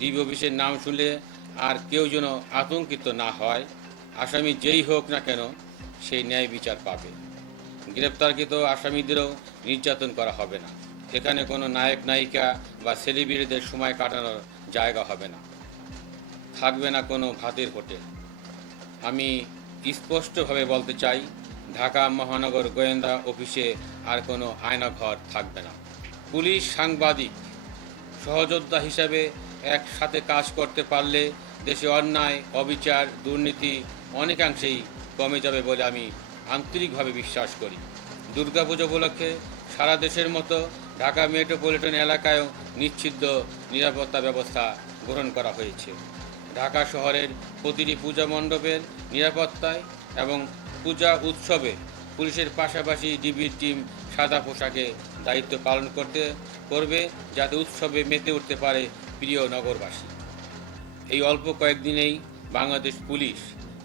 DB অফিসের নাম শুনলে আর কেউ যেন আতঙ্কিত না হয়। আসামি যেই হোক না কেন সেই ন্যায় বিচার পাবে। গ্রেপ্তারকৃত আসামিদেরও নির্যাতন করা হবে না। এখানে কোনো নায়ক নায়িকা বা সেলিব্রিটিদের সময় কাটানোর জায়গা হবে না। থাকবে না কোনো ভাতের হোটেল। আমি স্পষ্টভাবে বলতে চাই, ঢাকা মহানগর গোয়েন্দা অফিসে আর কোনো আয়নাঘর থাকবে না। পুলিশ সাংবাদিক সহযোদ্ধা হিসাবে একসাথে কাজ করতে পারলে দেশে অন্যায়, অবিচার, দুর্নীতি অনেকাংশেই কমে যাবে বলে আমি আন্তরিকভাবে বিশ্বাস করি। দুর্গাপুজো উপলক্ষে সারা দেশের মতো ঢাকা মেট্রোপলিটন এলাকায়ও নিশ্চিদ্র নিরাপত্তা ব্যবস্থা গ্রহণ করা হয়েছে। ঢাকা শহরের প্রতিটি পূজা মণ্ডপের নিরাপত্তায় এবং পূজা উৎসবে পুলিশের পাশাপাশি ডিবির টিম সাদা পোশাকে দায়িত্ব পালন করবে, যাতে উৎসবে মেতে উঠতে পারে প্রিয় নগরবাসী। এই অল্প কয়েকদিনেই বাংলাদেশ পুলিশ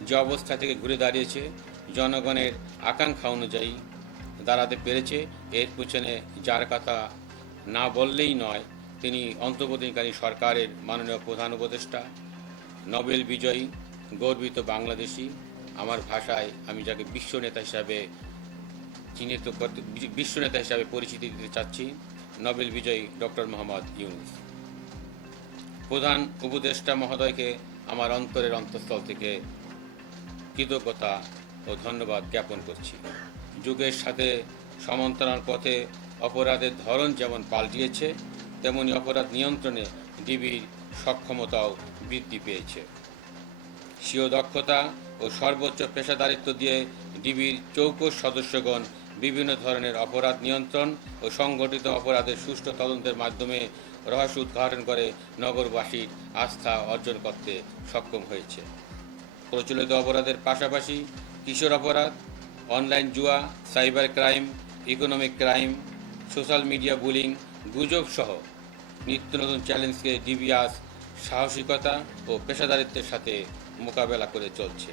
যে অবস্থা থেকে ঘুরে দাঁড়িয়েছে, জনগণের আকাঙ্ক্ষা অনুযায়ী দাঁড়াতে পেরেছে, এর পিছনে যার কথা না বললেই নয়, তিনি অন্তর্বর্তীকালীন সরকারের মাননীয় প্রধান উপদেষ্টা, নোবেল বিজয়ী, গর্বিত বাংলাদেশি, আমার ভাষায় আমি যাকে বিশ্বনেতা হিসাবে পরিচিতি দিতে চাচ্ছি, নোবেল বিজয়ী ডক্টর মোহাম্মদ ইউনূস। প্রধান উপদেষ্টা মহোদয়কে আমার অন্তরের অন্তঃস্থল থেকে কৃতজ্ঞতা ও ধন্যবাদ জ্ঞাপন করছি। যুগের সাথে সমান্তরাল পথে অপরাধের ধরন যেমন পাল্টিয়েছে, তেমনি অপরাধ নিয়ন্ত্রণে ডিবির সক্ষমতাও বৃদ্ধি পেয়েছে। স্বীয় দক্ষতা ও সর্বোচ্চ পেশাদারিত্ব দিয়ে ডিবির চৌকস সদস্যগণ বিভিন্ন ধরনের অপরাধ নিয়ন্ত্রণ ও সংগঠিত অপরাধের সুষ্ঠু তদন্তের মাধ্যমে রহস্য উদ্ঘাটন করে নগরবাসীর আস্থা অর্জন করতে সক্ষম হয়েছে। প্রচলিত অপরাধের পাশাপাশি কিশোর অপরাধ, অনলাইন জুয়া, cyber crime, economic crime, social media bullying, গুজব সহ নিত্য নতুন চ্যালেঞ্জকে ডিবি আজ সাহসিকতা ও পেশাদারিত্বের সাথে মোকাবেলা করে চলছে।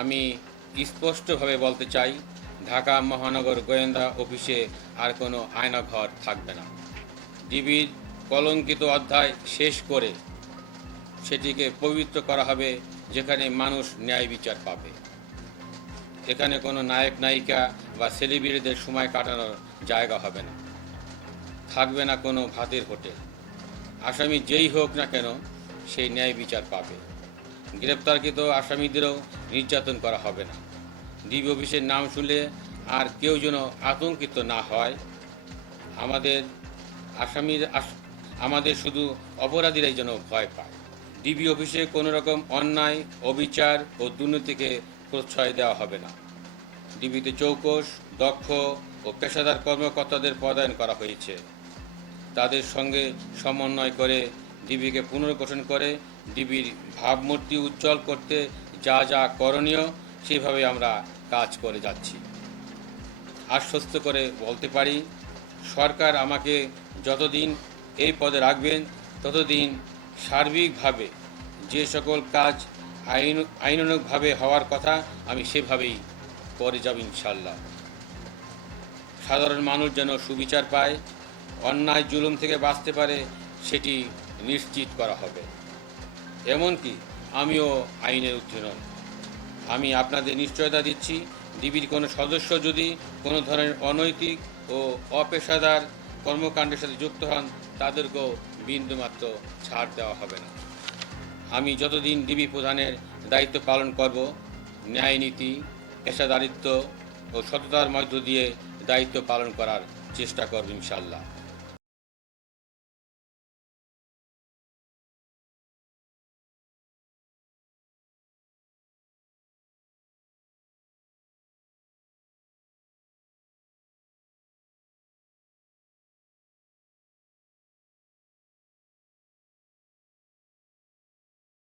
আমি স্পষ্টভাবে বলতে চাই, ঢাকা মহানগর গোয়েন্দা অফিসে আর কোনো আয়নাঘর থাকবে না। ডিবির কলঙ্কিত অধ্যায় শেষ করে সেটিকে পবিত্র করা হবে, যেখানে মানুষ ন্যায় বিচার পাবে। এখানে কোনো নায়ক নায়িকা বা সেলিব্রিটিদের সময় কাটানোর জায়গা হবে না। থাকবে না কোনো ভাতের হোটেল। আসামি যেই হোক না কেন সেই ন্যায় বিচার পাবে। গ্রেপ্তারকৃত আসামিদেরও নির্যাতন করা হবে না। ডিবি অফিসের নাম শুনলে আর কেউ যেন আতঙ্কিত না হয়। আমাদের শুধু অপরাধীরাই যেন ভয় পায়। ডিবি অফিসে কোনো রকম অন্যায়, অবিচার ও দুর্নীতিকে প্রশ্রয় দেওয়া হবে না। ডিবিতে চৌকস, দক্ষ ও পেশাদার কর্মকর্তাদের পদায়ন করা হয়েছে। তাদের সঙ্গে সমন্বয় করে ডিবিকে পুনর্গঠন করে ডিবির ভাবমূর্তি উজ্জ্বল করতে যা যা করণীয় সেভাবে আমরা কাজ করে যাচ্ছি। আশ্বস্ত করে বলতে পারি, সরকার আমাকে যতদিন এই পদে রাখবেন ততদিন সার্বিকভাবে যে সকল কাজ আইনানুগভাবে হওয়ার কথা আমি সেভাবেই করে যাব ইনশাল্লাহ। সাধারণ মানুষ যেন সুবিচার পায়, অন্যায় জুলুম থেকে বাঁচতে পারে, সেটি নিশ্চিত করা হবে। এমনকি আমিও আইনের ঊর্ধ্বে নই। আমি আপনাদের নিশ্চয়তা দিচ্ছি, ডিবির কোনো সদস্য যদি কোনো ধরনের অনৈতিক ও অপেশাদার কর্মকাণ্ডের সাথে যুক্ত হন, তাদেরকেও বিন্দুমাত্র ছাড় দেওয়া হবে না। আমি যতদিন ডিবি প্রধানের দায়িত্ব পালন করব, ন্যায় নীতি, পেশাদারিত্ব ও সততার মধ্য দিয়ে দায়িত্ব পালন করার চেষ্টা করব ইনশাআল্লাহ।